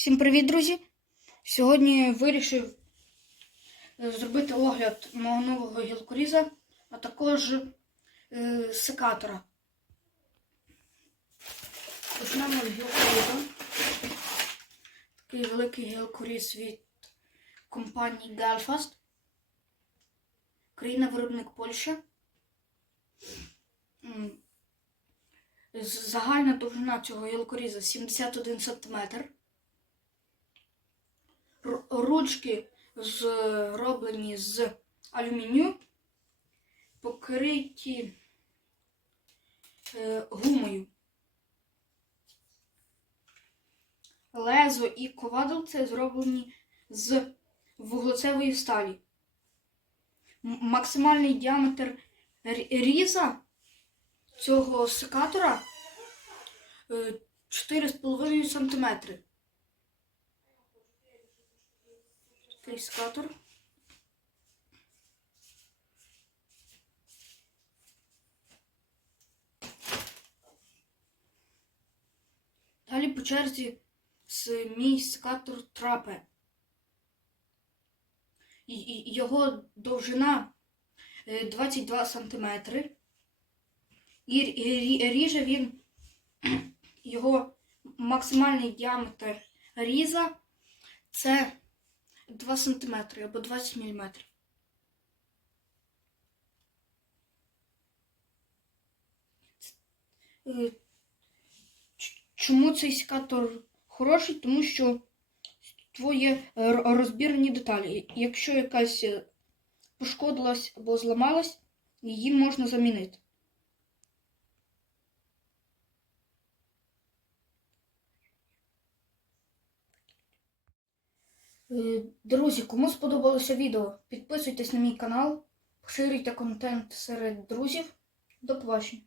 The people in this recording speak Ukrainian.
Всім привіт, друзі! Сьогодні вирішив е, зробити огляд мого нового гілкоріза, а також е, секатора. Почнемо з гілкоріза. Такий великий гілкоріз від компанії Galfast. Країна-виробник Польща. Загальна довжина цього гілкоріза 71 см. Ручки зроблені з алюмінію, покриті е, гумою. Лезо і ковадолце зроблені з вуглецевої сталі. Максимальний діаметр різа цього секатора е, 4,5 см. Такий. Далі по черзі з мій секатор трапе. Його довжина е, 22 см. І рі- рі- ріже він його максимальний діаметр різа це 2 см або 20 мм. Е, Чому цей секатор хороший? Тому що твоє е, розбірні деталі. Якщо якась е, пошкодилась або зламалась, її можна замінити. Друзі, кому сподобалося відео, підписуйтесь на мій канал, поширюйте контент серед друзів. До побачення.